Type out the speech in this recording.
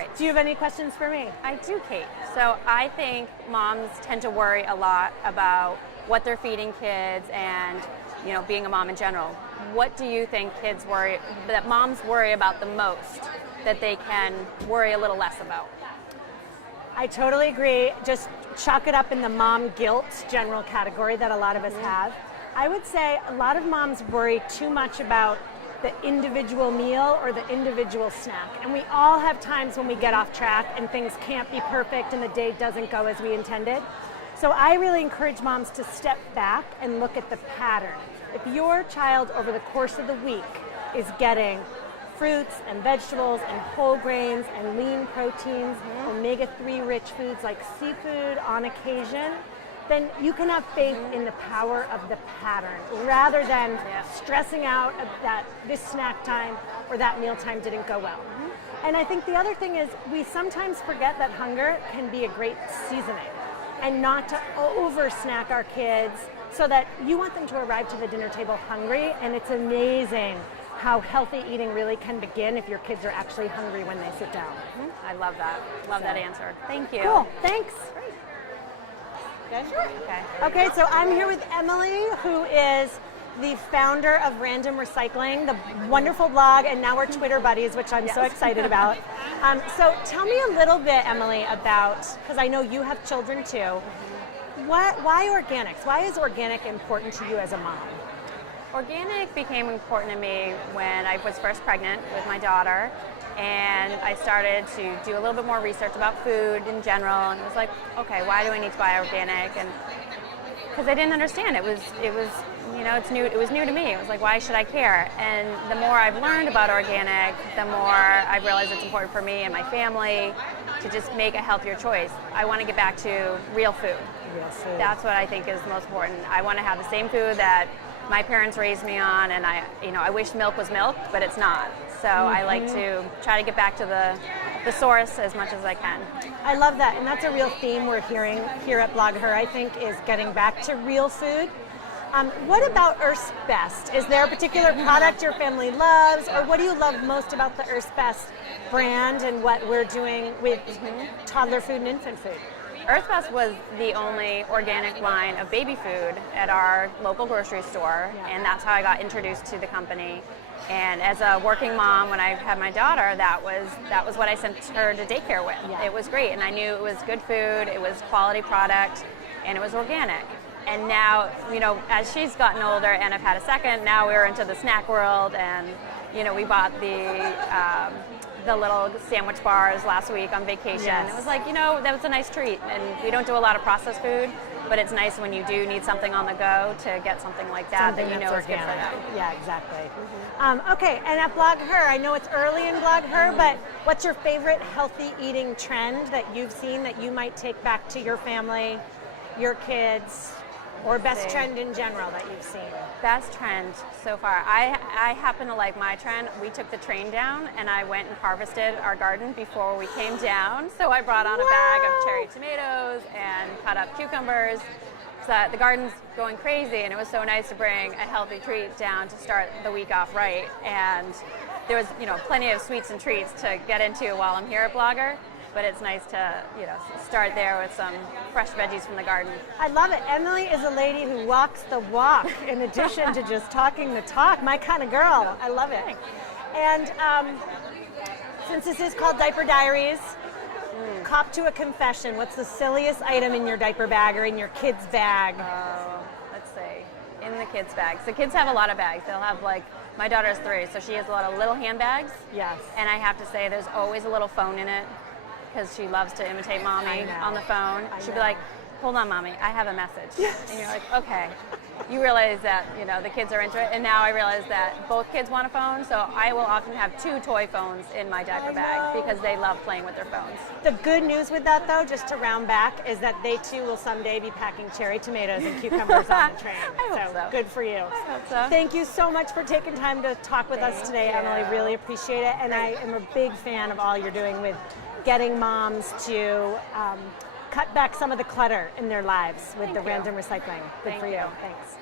right. Do you have any questions for me? I do, Kate. So I think moms tend to worry a lot about what they're feeding kids and, you know, being a mom in general. What do you think that moms worry about the most that they can worry a little less about? I totally agree. Just chalk it up in the mom guilt general category that a lot of us have. I would say a lot of moms worry too much about the individual meal or the individual snack. And we all have times when we get off track and things can't be perfect and the day doesn't go as we intended. So I really encourage moms to step back and look at the pattern. If your child over the course of the week is getting fruits and vegetables and whole grains and lean proteins, omega-3 rich foods like seafood on occasion, then you can have faith in the power of the pattern rather than stressing out that this snack time or that meal time didn't go well. And I think the other thing is we sometimes forget that hunger can be a great seasoning and not to over snack our kids so that you want them to arrive to the dinner table hungry, and it's amazing how healthy eating really can begin if your kids are actually hungry when they sit down. I love that. Love that answer. Thank you. Cool, thanks. Good? Sure. Okay, so I'm here with Emily, who is the founder of Random Recycling, the wonderful blog, and now we're Twitter buddies, which I'm so excited about. So tell me a little bit, Emily, about, because I know you have children too, why organics? Why is organic important to you as a mom? Organic became important to me when I was first pregnant with my daughter, and I started to do a little bit more research about food in general, and it was like, okay, why do I need to buy organic? And because I didn't understand, it was you know, it was new to me. It was like, why should I care? And the more I've learned about organic, the more I realize it's important for me and my family to just make a healthier choice. I want to get back to real food. That's what I think is most important. I want to have the same food that my parents raised me on, and I wish milk was milk, but it's not. So I like to try to get back to the source as much as I can. I love that, and that's a real theme we're hearing here at Blogger, I think, is getting back to real food. What about Earth's Best? Is there a particular product your family loves, or what do you love most about the Earth's Best brand and what we're doing with toddler food and infant food? Earth's Best was the only organic line of baby food at our local grocery store, and that's how I got introduced to the company. And as a working mom, when I had my daughter, that was what I sent her to daycare with. It was great, and I knew it was good food, it was quality product, and it was organic. And now, you know, as she's gotten older and I've had a second, now we're into the snack world, and, you know, we bought the little sandwich bars last week on vacation. It was like, you know, that was a nice treat. And we don't do a lot of processed food, but it's nice when you do need something on the go to get something like that that you know is good for them. Yeah, exactly. Okay, and at Blogher, I know it's early in Blogher, but what's your favorite healthy eating trend that you've seen that you might take back to your family, your kids, or best trend in general that you've seen? Best trend so far. I happen to like my trend. We took the train down and I went and harvested our garden before we came down. So I brought on a bag of cherry tomatoes and cut up cucumbers. So the garden's going crazy, and it was so nice to bring a healthy treat down to start the week off right. And there was, you know, plenty of sweets and treats to get into while I'm here at Blogger. But it's nice to, you know, start there with some fresh veggies from the garden. I love it. Emily is a lady who walks the walk in addition to just talking the talk. My kind of girl. I love it. And since this is called Diaper Diaries, cop to a confession. What's the silliest item in your diaper bag or in your kid's bag? Let's see. In the kids' bags. So kids have a lot of bags. They'll have, like, my daughter's 3, so she has a lot of little handbags. Yes. And I have to say there's always a little phone in it, because she loves to imitate mommy on the phone. She'd be like, hold on, mommy, I have a message. Yes. And you're like, okay. You realize that, you know, the kids are into it, and now I realize that both kids want a phone, so I will often have 2 toy phones in my diaper bag because they love playing with their phones. The good news with that, though, just to round back, is that they too will someday be packing cherry tomatoes and cucumbers on the train. I hope so. Good for you. I hope so. Thank you so much for taking time to talk with us today, Emily. Really appreciate it, and I am a big fan of all you're doing with getting moms to cut back some of the clutter in their lives with the random recycling. Good for you. Thanks.